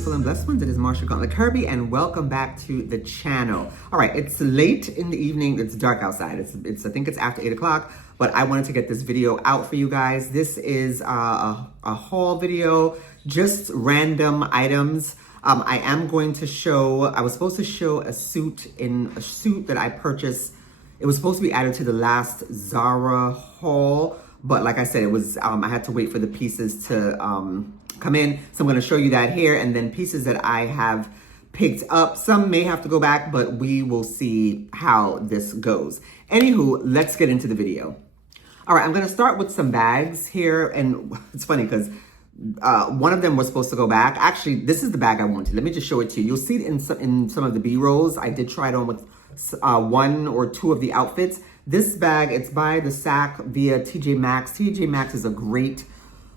beautiful and blessed ones. It is Marsha Gauntlet Kirby, and welcome back to the channel. All right, it's late in the evening. It's dark outside. It's I think it's after 8 o'clock, but I wanted to get this video out for you guys. This is a haul video, just random items. I am going to show, I was supposed to show a suit that I purchased. It was supposed to be added to the last Zara haul, but like I said, it was, I had to wait for the pieces to come in. So I'm gonna show you that here, and then pieces that I have picked up. Some may have to go back, but we will see how this goes. Anywho, let's get into the video. All right, I'm gonna start with some bags here, and it's funny because one of them was supposed to go back. Actually, this is the bag I wanted. Let me just show it to you. You'll see it in some of the B-rolls. I did try it on with one or two of the outfits. This bag, it's by the Sac via TJ Maxx. TJ Maxx is a great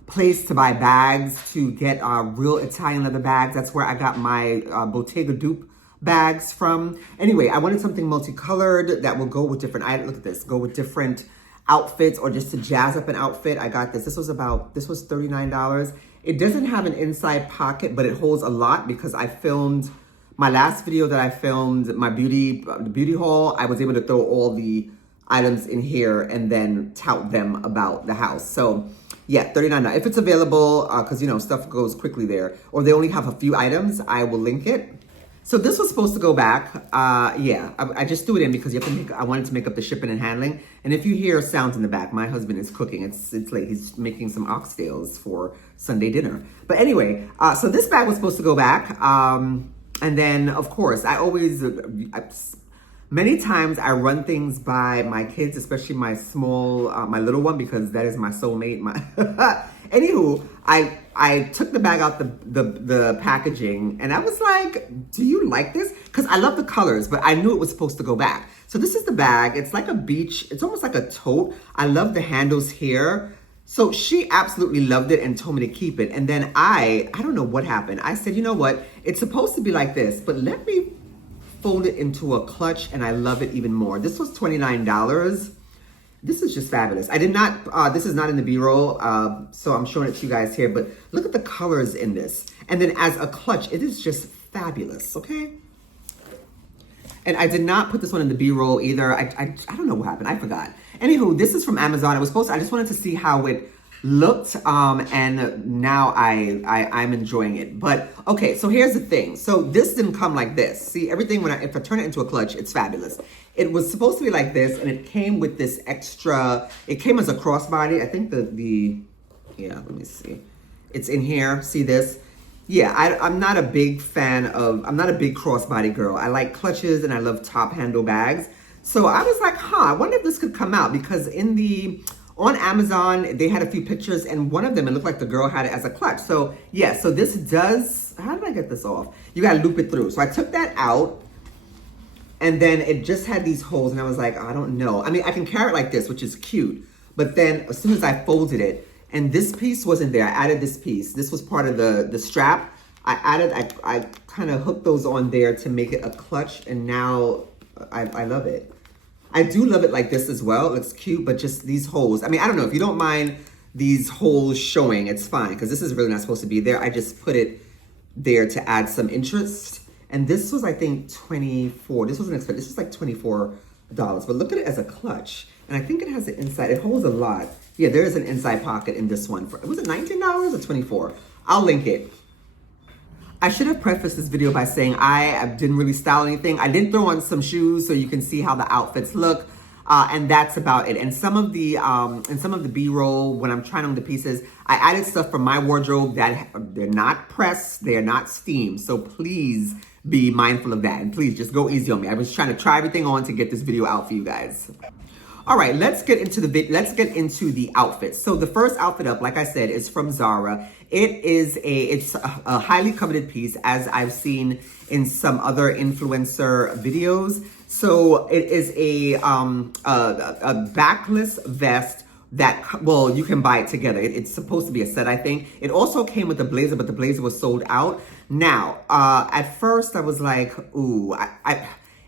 place to buy bags, to get real Italian leather bags. That's where I got my Bottega dupe bags from. Anyway, I wanted something multicolored that will go with different items. Look at this, go with different outfits or just to jazz up an outfit. I got this. This was $39. It doesn't have an inside pocket, but it holds a lot because I filmed my last video that I filmed, my beauty haul. I was able to throw all the items in here and then tout them about the house. So yeah, $39. If it's available, because you know, stuff goes quickly there, or they only have a few items, I will link it. So this was supposed to go back. Yeah, I just threw it in because you have to I wanted to make up the shipping and handling. And if you hear sounds in the back, my husband is cooking. It's late. He's making some oxtails for Sunday dinner. But anyway, so this bag was supposed to go back. And then, of course, many times I run things by my kids, especially my my little one, because that is my soulmate. Anywho, I took the bag out the packaging, and I was like, do you like this? Because I love the colors, but I knew it was supposed to go back. So this is the bag. It's like a beach. It's almost like a tote. I love the handles here. So she absolutely loved it and told me to keep it. And then I don't know what happened. I said, you know what? It's supposed to be like this, but let me fold it into a clutch, and I love it even more. This was $29. This is just fabulous. I did not, this is not in the B-roll, so I'm showing it to you guys here, but look at the colors in this. And then as a clutch, it is just fabulous, okay? And I did not put this one in the B-roll either. I don't know what happened, I forgot. Anywho, this is from Amazon. I just wanted to see how it looked, and now I'm enjoying it. But okay, so here's the thing. So this didn't come like this. See, everything if I turn it into a clutch, it's fabulous. It was supposed to be like this, and it came with this extra. It came as a crossbody. I think yeah. Let me see. It's in here. See this? Yeah, I'm not a big fan of. I'm not a big crossbody girl. I like clutches and I love top handle bags. So I was like, I wonder if this could come out, because on Amazon, they had a few pictures, and one of them, it looked like the girl had it as a clutch. So yeah, so this does, how did I get this off? You gotta loop it through. So I took that out, and then it just had these holes, and I was like, I don't know. I mean, I can carry it like this, which is cute, but then as soon as I folded it, and this piece wasn't there, I added this piece. This was part of the strap. I kind of hooked those on there to make it a clutch, and now I love it. I do love it like this as well. It looks cute, but just these holes. I mean, I don't know. If you don't mind these holes showing, it's fine, because this is really not supposed to be there. I just put it there to add some interest. And this was, I think, $24. This wasn't expensive. This was like $24. But look at it as a clutch. And I think it has an inside. It holds a lot. Yeah, there is an inside pocket in this one. Was it $19 or $24? I'll link it. I should have prefaced this video by saying I didn't really style anything. I did throw on some shoes so you can see how the outfits look, and that's about it. And some of the B-roll, when I'm trying on the pieces, I added stuff from my wardrobe that they're not pressed, they're not steamed. So please be mindful of that, and please just go easy on me. I was trying to try everything on to get this video out for you guys. All right, let's get into the outfits. So the first outfit up, like I said, is from Zara. It's a highly coveted piece, as I've seen in some other influencer videos. So it is a backless vest that, well, you can buy it together. It's supposed to be a set, I think. It also came with a blazer, but the blazer was sold out. Now, at first I was like, ooh,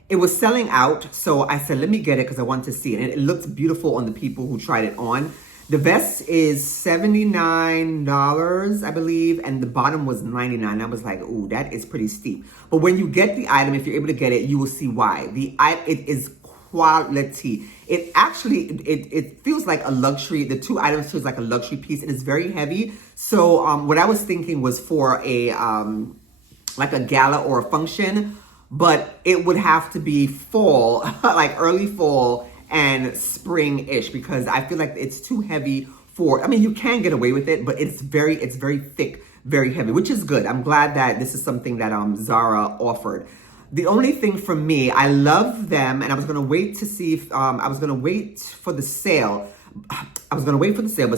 it was selling out, so I said, let me get it because I wanted to see it. And it looked beautiful on the people who tried it on. The vest is $79, I believe, and the bottom was $99. I was like, ooh, that is pretty steep. But when you get the item, if you're able to get it, you will see why. It is quality. It actually, it feels like a luxury. The two items feels like a luxury piece. It is very heavy. So what I was thinking was for a like a gala or a function, but it would have to be fall, like early fall and spring-ish, because I feel like it's too heavy for, I mean, you can get away with it, but it's very thick, very heavy, which is good. I'm glad that this is something that Zara offered. The only thing for me, I love them, and I was gonna wait to see if, I was gonna wait for the sale. But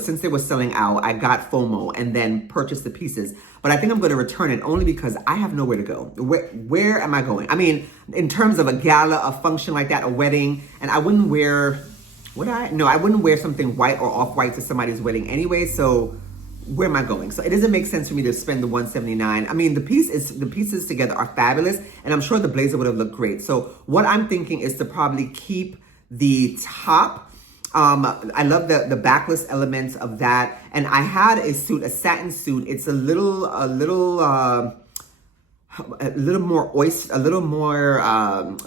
since they were selling out, I got FOMO and then purchased the pieces. But I think I'm going to return it only because I have nowhere to go. Where am I going? I mean, in terms of a gala, a function like that, a wedding, and I wouldn't wear, would I? No, I wouldn't wear something white or off-white to somebody's wedding anyway, so where am I going? So it doesn't make sense for me to spend the $179. I mean, the pieces together are fabulous, and I'm sure the blazer would have looked great. So what I'm thinking is to probably keep the top. I love the backless elements of that. And I had a suit, a satin suit. It's a little more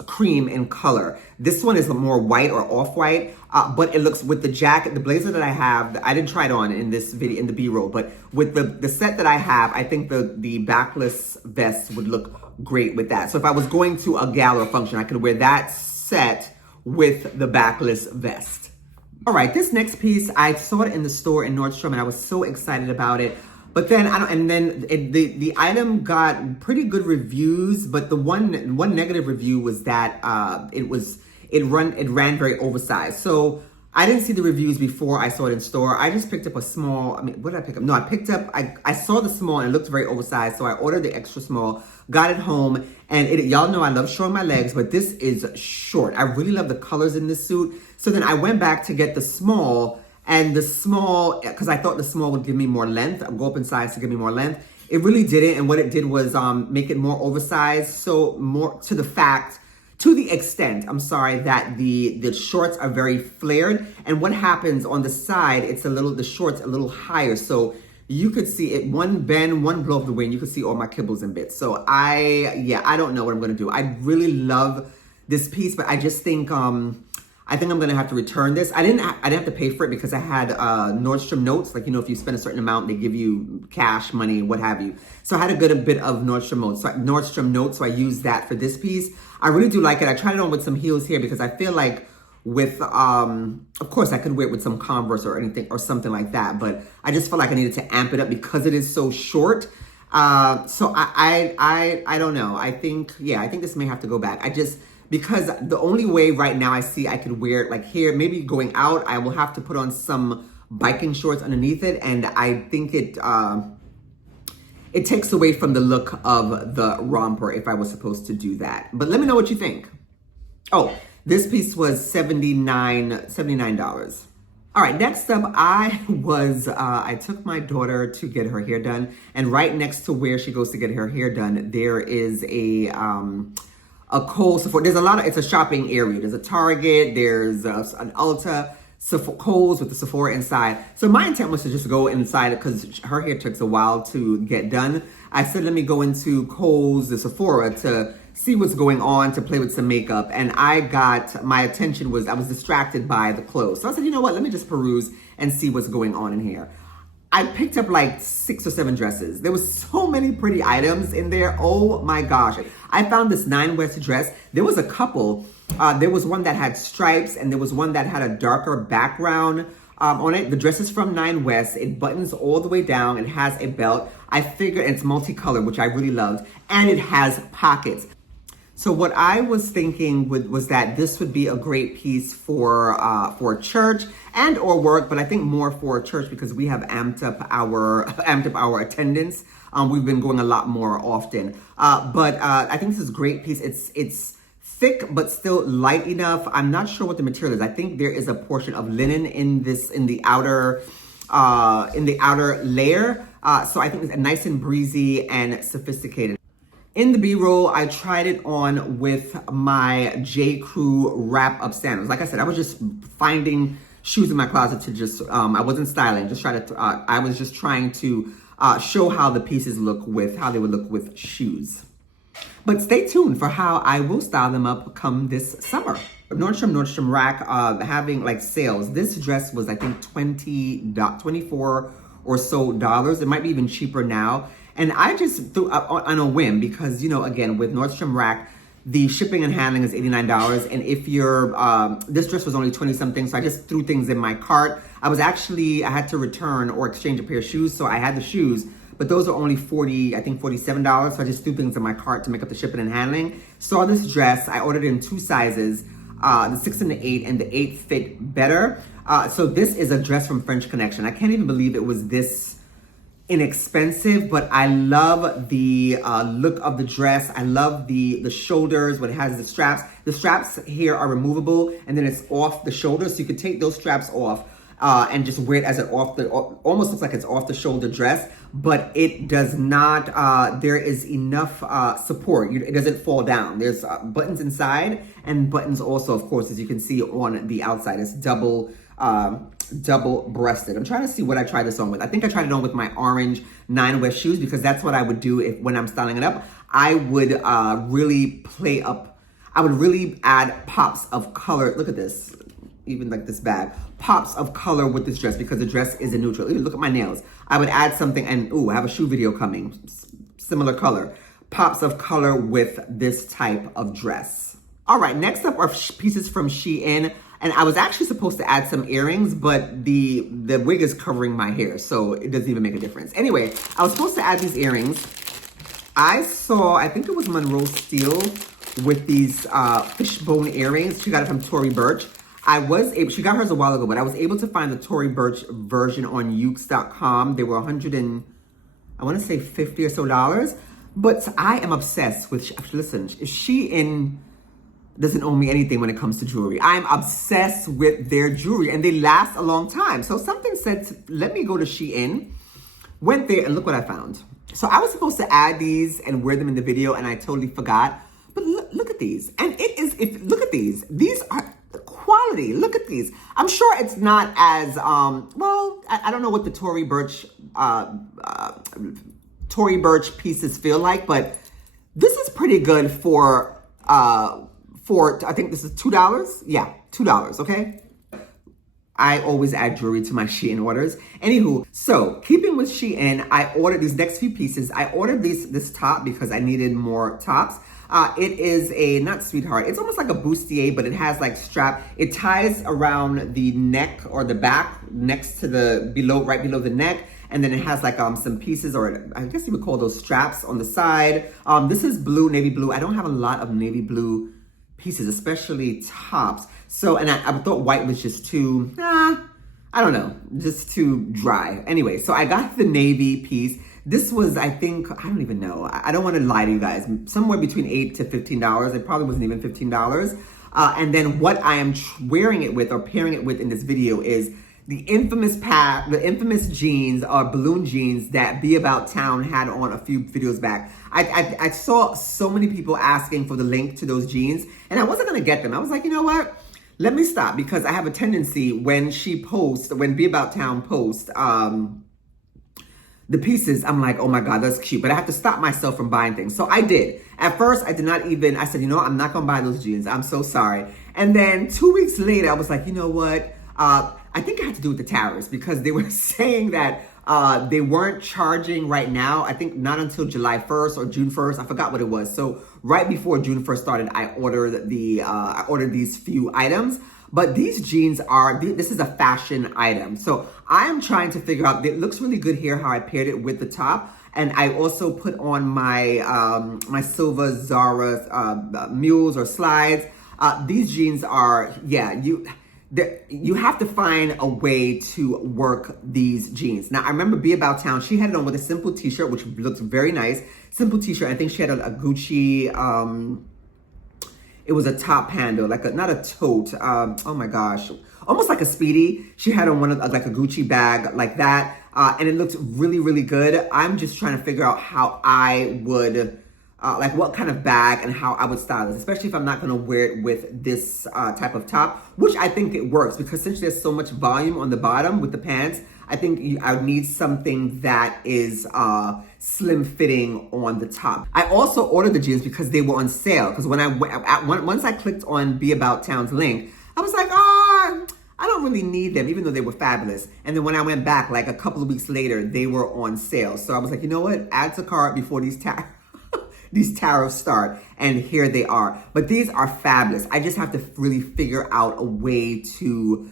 cream in color. This one is more white or off-white, but it looks, with the jacket, the blazer that I have, I didn't try it on in this video, in the B-roll, but with the set that I have, I think the backless vest would look great with that. So if I was going to a gala function, I could wear that set with the backless vest. All right, this next piece, I saw it in the store in Nordstrom, and I was so excited about it. But then the item got pretty good reviews, but the one negative review was that it ran very oversized. So I didn't see the reviews before I saw it in store. I just picked up a small. I mean, what did I pick up? No, I saw the small and it looked very oversized, so I ordered the extra small, got it home, and y'all know I love showing my legs, but this is short. I really love the colors in this suit. So then I went back to get the small, and the small, because I thought the small would give me more length, go up in size to give me more length. It really didn't, and what it did was make it more oversized, so more to the extent, I'm sorry, that the shorts are very flared, and what happens on the side, the shorts a little higher, so you could see it, one bend, one blow of the wind, you could see all my kibbles and bits. So I don't know what I'm gonna do. I really love this piece, but I just think, I think I'm gonna have to return this. I didn't have to pay for it because I had Nordstrom notes. Like, you know, if you spend a certain amount, they give you cash, money, what have you. So I had a good bit of Nordstrom notes, so I used that for this piece. I really do like it. I tried it on with some heels here because I feel like with, of course I could wear it with some Converse or anything or something like that, but I just felt like I needed to amp it up because it is so short. So I don't know. I think this may have to go back. Because the only way right now I see I could wear it like here, maybe going out, I will have to put on some biking shorts underneath it. And I think it takes away from the look of the romper if I was supposed to do that. But let me know what you think. Oh, this piece was $79. All right, next up, I took my daughter to get her hair done. And right next to where she goes to get her hair done, there is a Kohl, Sephora. It's a shopping area. There's a Target, there's an Ulta, Kohl's with the Sephora inside. So my intent was to just go inside because her hair takes a while to get done. I said, let me go into Kohl's, the Sephora, to see what's going on, to play with some makeup. And my attention was, I was distracted by the clothes. So I said, you know what, let me just peruse and see what's going on in here. I picked up like 6 or 7 dresses. There was so many pretty items in there. Oh my gosh. I found this 9 West dress. There was a couple. There was one that had stripes and there was one that had a darker background on it. The dress is from 9 West. It buttons all the way down. It has a belt. I figured it's multicolored, which I really loved. And it has pockets. So what I was thinking was that this would be a great piece for church and or work, but I think more for church because we have amped up our attendance. We've been going a lot more often. But I think this is a great piece. It's thick but still light enough. I'm not sure what the material is. I think there is a portion of linen in the outer layer. So I think it's nice and breezy and sophisticated. In the B-roll, I tried it on with my J. Crew wrap-up sandals. Like I said, I was just finding shoes in my closet to just, I wasn't styling, just trying to, I was just trying to show how the pieces look with, how they would look with shoes. But stay tuned for how I will style them up come this summer. Nordstrom Rack having like sales. This dress was I think $24 or so dollars. It might be even cheaper now. And I just threw up on a whim because, you know, again, with Nordstrom Rack, the shipping and handling is $89. And if you're, this dress was only 20 something. So I just threw things in my cart. I had to return or exchange a pair of shoes. So I had the shoes, but those are only $47. So I just threw things in my cart to make up the shipping and handling. Saw this dress, I ordered it in 2 sizes, the 6 and the 8, and the 8 fit better. So this is a dress from French Connection. I can't even believe it was this inexpensive, but I love the look of the dress. I love the shoulders, when it has the straps. The straps here are removable, and then it's off the shoulder, so you could take those straps off and just wear it as an almost looks like it's off the shoulder dress, but it does not, there is enough support. It doesn't fall down. There's buttons inside and buttons also, of course, as you can see on the outside. It's double breasted. I'm trying to see what I tried this on with. I think I tried it on with my orange 9 West shoes because that's what I would do when I'm styling it up. I would really I would really add pops of color. Look at this, even like this bag. Pops of color with this dress because the dress is a neutral. Ooh, look at my nails. I would add something, and ooh, I have a shoe video coming. Similar color. Pops of color with this type of dress. All right, next up are pieces from Shein. And I was actually supposed to add some earrings, but the wig is covering my hair, so it doesn't even make a difference. Anyway, I was supposed to add these earrings. I saw, I think it was Monroe Steele with these fishbone earrings. She got it from Tory Burch. She got hers a while ago, but I was able to find the Tory Burch version on Ukes.com. They were I want to say $50 or so. But I am obsessed with, listen, Shein doesn't owe me anything when it comes to jewelry. I'm obsessed with their jewelry and they last a long time. So something said, let me go to Shein. Went there and look what I found. So I was supposed to add these and wear them in the video and I totally forgot. But look at these. And look at these. These are quality. Look at these. I'm sure it's not as, well, I don't know what the Tory Burch pieces feel like, but this is pretty good for I think this is $2. Yeah, $2, okay? I always add jewelry to my Shein orders. Anywho, so keeping with Shein, I ordered these next few pieces. I ordered this top because I needed more tops. It is not sweetheart, it's almost like a bustier, but it has like strap. It ties around the neck or the back next to right below the neck. And then it has like some pieces, or I guess you would call those straps on the side. This is blue, navy blue. I don't have a lot of navy blue pieces, especially tops. So, and I thought white was just too, I don't know, just too dry. Anyway, so I got the navy piece. This was, I think, I don't even know. I don't want to lie to you guys. Somewhere between $8 to $15. It probably wasn't even $15. And then what I am wearing it with or pairing it with in this video is the infamous jeans or balloon jeans that Be About Town had on a few videos back. I saw so many people asking for the link to those jeans and I wasn't gonna get them. I was like, you know what? Let me stop, because I have a tendency when Be About Town posts the pieces, I'm like, oh my God, that's cute. But I have to stop myself from buying things. So I did. At first, I said, you know what? I'm not gonna buy those jeans. I'm so sorry. And then 2 weeks later, I was like, you know what? I think it had to do with the tariffs, because they were saying that they weren't charging right now. I think not until July 1st or June 1st. I forgot what it was. So right before June 1st started, I ordered these few items. But these jeans this is a fashion item. So I am trying to figure out, it looks really good here, how I paired it with the top. And I also put on my my silver Zara mules or slides. These jeans are, you have to find a way to work these jeans. Now, I remember Be About Town, she had it on with a simple t-shirt, which looks very nice. Simple t-shirt, I think she had a Gucci, it was a top handle, not a tote, oh my gosh, almost like a Speedy. She had on like a Gucci bag like that, and it looked really, really good. I'm just trying to figure out how I would like what kind of bag and how I would style this, especially if I'm not gonna wear it with this type of top, which I think it works because since there's so much volume on the bottom with the pants, I think I would need something that is slim fitting on the top. I also ordered the jeans because they were on sale. Because when once I clicked on Be About Town's link, I was like, oh, I don't really need them, even though they were fabulous. And then when I went back, like a couple of weeks later, they were on sale. So I was like, you know what? Add to cart before these tariffs start. And here they are. But these are fabulous. I just have to really figure out a way to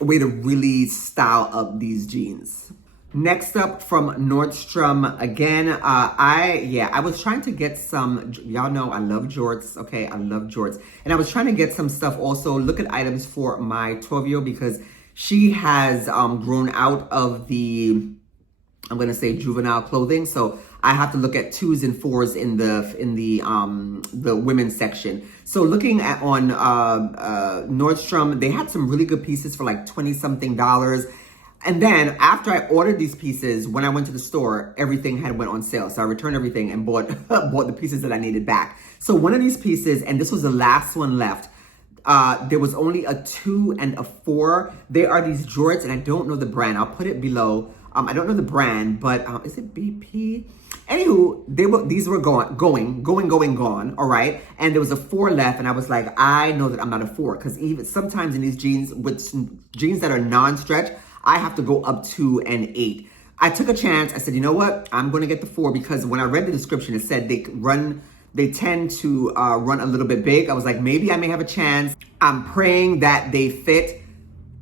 really style up these jeans. Next up from Nordstrom again, I was trying to get some, y'all know I love jorts, okay? I love jorts. And I was trying to get some stuff also, look at items for my 12-year-old because she has grown out of the, I'm gonna say juvenile clothing. So I have to look at 2s and 4s in the women's section. So looking at on Nordstrom, they had some really good pieces for like $20-something. And then after I ordered these pieces, when I went to the store, everything had went on sale. So I returned everything and bought the pieces that I needed back. So one of these pieces, and this was the last one left, there was only a 2 and a 4. They are these jorts, and I don't know the brand. I'll put it below. I don't know the brand, but is it BP? Anywho, these were gone, all right? And there was a 4 left, and I was like, I know that I'm not a 4, because even sometimes in these jeans, with jeans that are non-stretch, I have to go up to an 8. I took a chance. I said, you know what? I'm going to get the 4 because when I read the description, it said they tend to run a little bit big. I was like, maybe I may have a chance. I'm praying that they fit.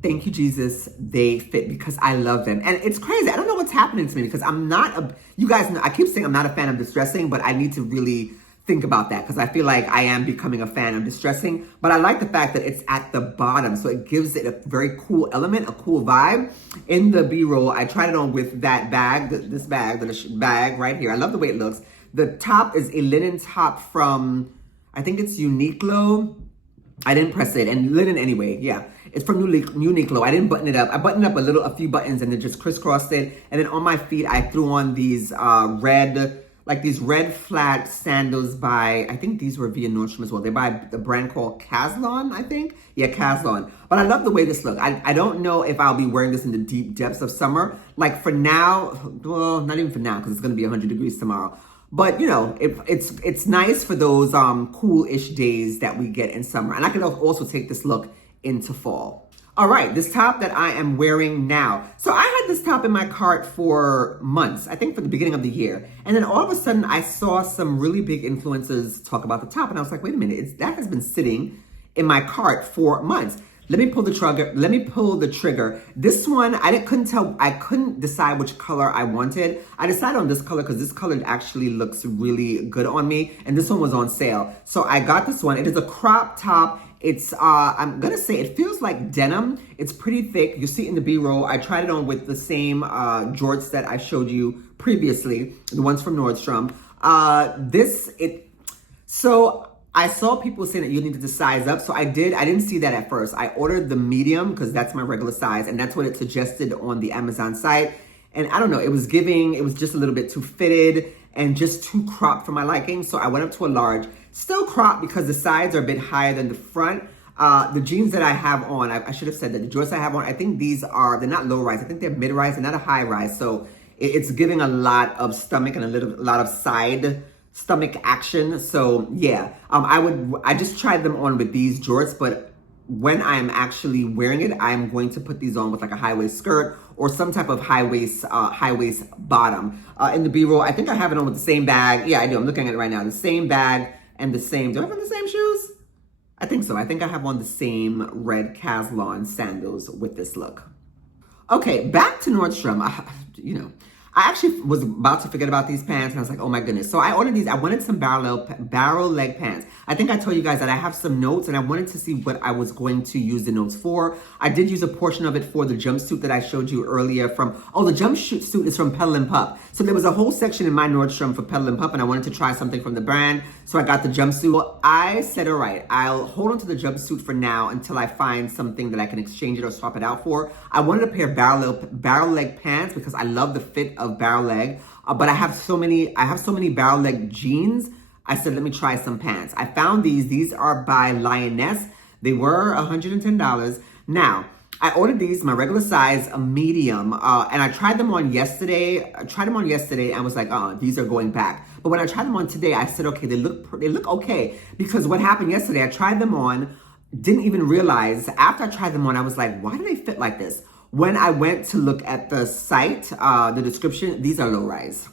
Thank you, Jesus. They fit because I love them. And it's crazy. I don't know what's happening to me because I'm not you guys know, I keep saying I'm not a fan of distressing, but I need to really think about that because I feel like I am becoming a fan of distressing. But I like the fact that it's at the bottom. So it gives it a very cool element, a cool vibe. In the B-roll, I tried it on with that bag, this bag, the bag right here. I love the way it looks. The top is a linen top from, I think it's Uniqlo. I didn't press it, and linen anyway, yeah. It's from Uniqlo. I didn't button it up. I buttoned up a few buttons and then just crisscrossed it. And then on my feet, I threw on these red flat sandals by, I think these were via Nordstrom as well. They're by the brand called Caslon, I think. Yeah, Caslon. But I love the way this looks. I don't know if I'll be wearing this in the deep depths of summer. Like for now, well, not even for now, because it's going to be 100 degrees tomorrow. But, you know, it's nice for those cool-ish days that we get in summer. And I can also take this look into fall. All right, this top that I am wearing now. So I had this top in my cart for months, I think for the beginning of the year. And then all of a sudden I saw some really big influencers talk about the top. And I was like, wait a minute, that has been sitting in my cart for months. Let me pull the trigger. This one, I couldn't decide which color I wanted. I decided on this color because this color actually looks really good on me. And this one was on sale. So I got this one. It is a crop top. It's, I'm gonna say it feels like denim. It's pretty thick. You see it in the B-roll. I tried it on with the same jorts that I showed you previously, the ones from Nordstrom. So I saw people saying that you needed to size up. So I didn't see that at first. I ordered the medium because that's my regular size. And that's what it suggested on the Amazon site. And I don't know, it was just a little bit too fitted and just too cropped for my liking. So I went up to a large. Still cropped because the sides are a bit higher than the front. The jeans that I have on, I should have said that the jorts I have on, I think they're not low rise. I think they're mid rise and not a high rise. So it's giving a lot of stomach and a lot of side stomach action. So yeah, I just tried them on with these jorts, but when I'm actually wearing it, I'm going to put these on with like a high waist skirt or some type of high waist bottom. In the B-roll, I think I have it on with the same bag. Yeah, I do. I'm looking at it right now. The same bag and the same. Do I have on the same shoes? I think so. I think I have on the same red Caslon sandals with this look. Okay, back to Nordstrom. I actually was about to forget about these pants and I was like, oh my goodness. So I ordered these. I wanted some barrel leg pants. I think I told you guys that I have some notes and I wanted to see what I was going to use the notes for. I did use a portion of it for the jumpsuit that I showed you earlier the jumpsuit is from Petal Pup. So there was a whole section in my Nordstrom for Petal Pup and I wanted to try something from the brand. So I got the jumpsuit. Well, I said, all right, I'll hold on to the jumpsuit for now until I find something that I can exchange it or swap it out for. I wanted a pair of barrel leg pants because I love the fit of barrel leg. But I have so many barrel leg jeans. I said, let me try some pants. I found these. These are by Lioness. They were $110. Now, I ordered these, my regular size, a medium, and I tried them on yesterday. And was like, oh, these are going back. But when I tried them on today, I said, okay, they look okay. Because what happened yesterday, I tried them on, didn't even realize, after I tried them on, I was like, why do they fit like this? When I went to look at the site, the description, these are low rise.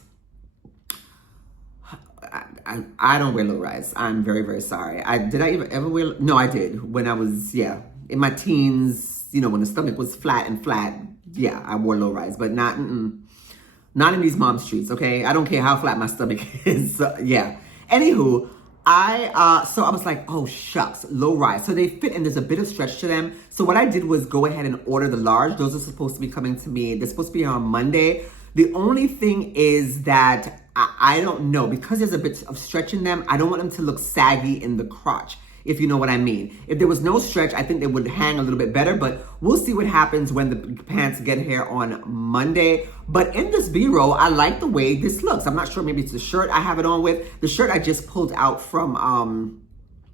I don't wear low rise. I'm very, very sorry. Did I ever wear? No, I did. When I was, in my teens, you know, when the stomach was flat, yeah, I wore low rise, but not in these mom streets, okay? I don't care how flat my stomach is, yeah. Anywho, so I was like, oh shucks, low rise. So they fit and there's a bit of stretch to them. So what I did was go ahead and order the large. Those are supposed to be coming to me. They're supposed to be on Monday. The only thing is that I don't know, because there's a bit of stretch in them, I don't want them to look saggy in the crotch, if you know what I mean. If there was no stretch, I think they would hang a little bit better, but we'll see what happens when the pants get here on Monday. But in this B-roll, I like the way this looks. I'm not sure, maybe it's the shirt I have it on with. The shirt I just pulled out from,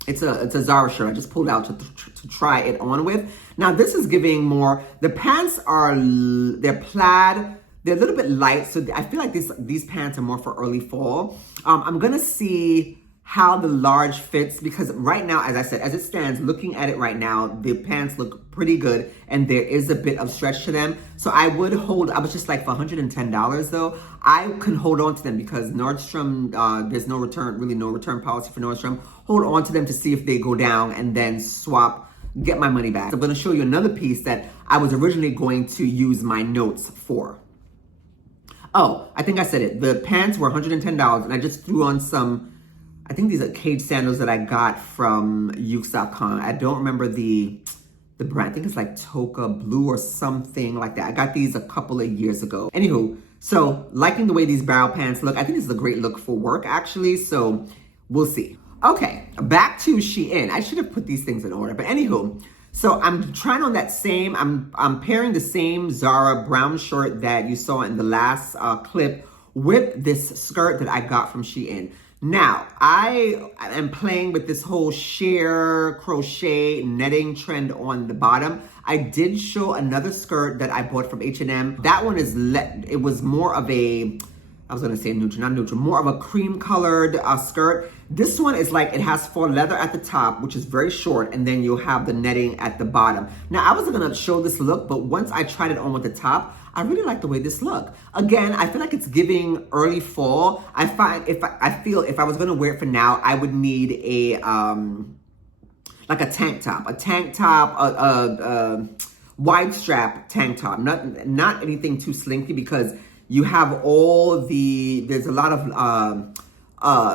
it's a Zara shirt I just pulled out to try it on with. Now this is giving more, the pants they're plaid. They're a little bit light, so I feel like these pants are more for early fall. I'm gonna see how the large fits, because right now, as I said, as it stands, looking at it right now, the pants look pretty good and there is a bit of stretch to them. So I was just like for $110 though, I can hold on to them because Nordstrom, there's no return policy for Nordstrom. Hold on to them to see if they go down and then swap, get my money back. I'm gonna show you another piece that I was originally going to use my notes for. Oh, I think I said it. The pants were $110 and I just threw on some, I think these are cage sandals that I got from Ukes.com. I don't remember the brand. I think it's like Tote Blue or something like that. I got these a couple of years ago. Anywho, so liking the way these barrel pants look. I think this is a great look for work actually, so we'll see. Okay, back to Shein. I should have put these things in order, but anywho. So I'm trying on that same, I'm pairing the same Zara brown shirt that you saw in the last clip with this skirt that I got from Shein. Now, I am playing with this whole sheer crochet netting trend on the bottom. I did show another skirt that I bought from H&M. That one it was more of a, I was gonna say neutral, not neutral, more of a cream colored skirt. This one is like, it has faux leather at the top, which is very short, and then you'll have the netting at the bottom. Now, I wasn't gonna show this look, but once I tried it on with the top, I really like the way this look. Again, I feel like it's giving early fall. I feel if I was gonna wear it for now, I would need a, like a tank top, a wide strap tank top, not anything too slinky, because you have there's a lot of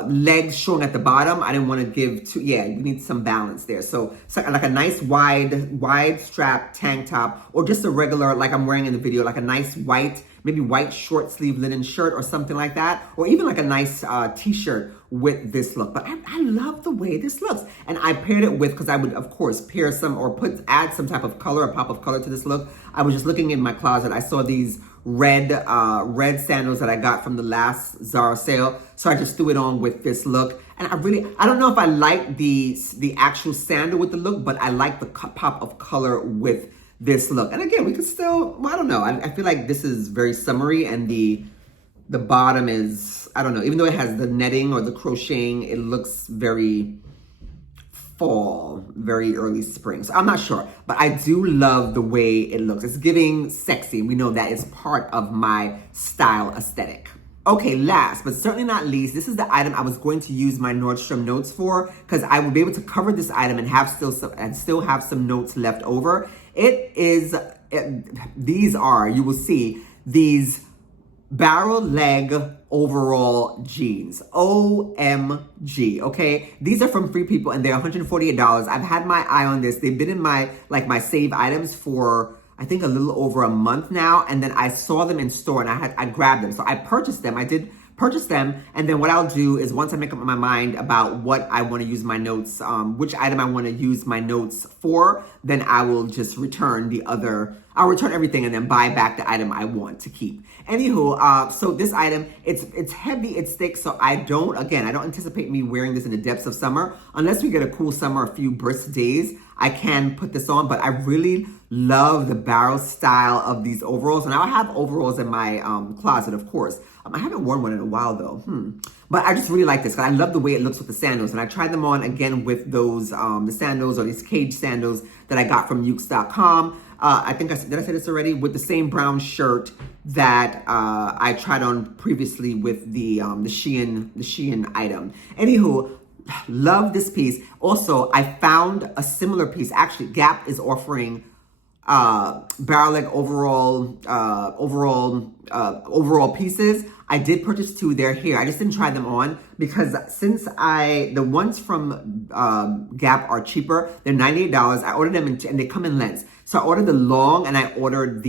legs showing at the bottom. I didn't want to give too, you need some balance there. So like a nice wide strap tank top, or just a regular, like I'm wearing in the video, like a nice maybe white short sleeve linen shirt or something like that. Or even like a nice t-shirt with this look. But I love the way this looks. And I paired it with, because I would of course pair some or add some type of color, a pop of color to this look. I was just looking in my closet. I saw these red sandals that I got from the last Zara sale. So I just threw it on with this look. And I don't know if I like the actual sandal with the look, but I like the pop of color with this look. And again, we could still, well, I don't know. I feel like this is very summery, and the bottom is, I don't know, even though it has the netting or the crocheting, it looks very fall, very early spring. So I'm not sure, but I do love the way it looks. It's giving sexy. We know that is part of my style aesthetic. Okay, last but certainly not least, this is the item I was going to use my Nordstrom notes for, because I will be able to cover this item and still have some notes left over. These are, you will see, these barrel leg overall jeans. OMG, okay? These are from Free People and they're $148. I've had my eye on this. They've been in my save items for, I think, a little over a month now, and then I saw them in store and I grabbed them. So I purchased them. I did purchase them. And then what I'll do is once I make up my mind about what I want to use my notes, which item I want to use my notes for, then I will just return I'll return everything and then buy back the item I want to keep. Anywho, so this item, it's heavy, it's thick, so I don't anticipate me wearing this in the depths of summer. Unless we get a cool summer, a few brisk days, I can put this on, but I really love the barrel style of these overalls. And I have overalls in my closet, of course. I haven't worn one in a while though. But I just really like this because I love the way it looks with the sandals. And I tried them on again with those, the sandals or these cage sandals that I got from Ukes.com. I think did I say this already? With the same brown shirt that I tried on previously with the Shein item. Anywho, love this piece. Also, I found a similar piece. Actually, Gap is offering barrel leg overall pieces. I did purchase 2. They're here. I just didn't try them on because since the ones from Gap are cheaper, they're $98. I ordered them and they come in lengths. So I ordered the long and I ordered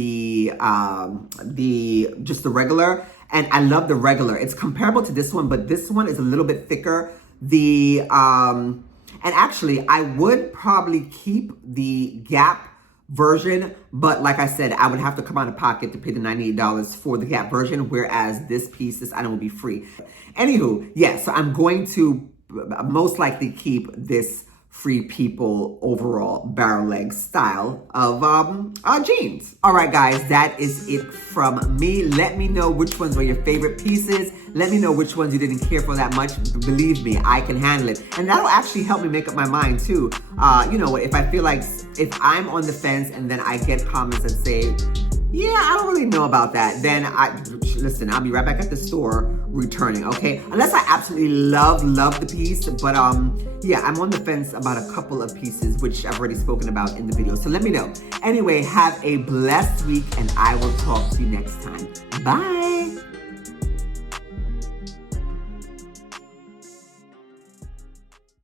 just the regular, and I love the regular. It's comparable to this one, but this one is a little bit thicker. And actually I would probably keep the Gap version, but like I said, I would have to come out of pocket to pay the $98 for the Gap version, whereas this item will be free. Anywho, yeah, so I'm going to most likely keep this Free People overall barrel leg style of jeans. All right, guys, that is it from me. Let me know which ones were your favorite pieces. Let me know which ones you didn't care for that much. Believe me, I can handle it. And that'll actually help me make up my mind too. You know what, if I feel like, if I'm on the fence and then I get comments that say, yeah, I don't really know about that, then listen, I'll be right back at the store returning, okay? Unless I absolutely love the piece, but yeah, I'm on the fence about a couple of pieces, which I've already spoken about in the video, so let me know. Anyway, have a blessed week, and I will talk to you next time. Bye!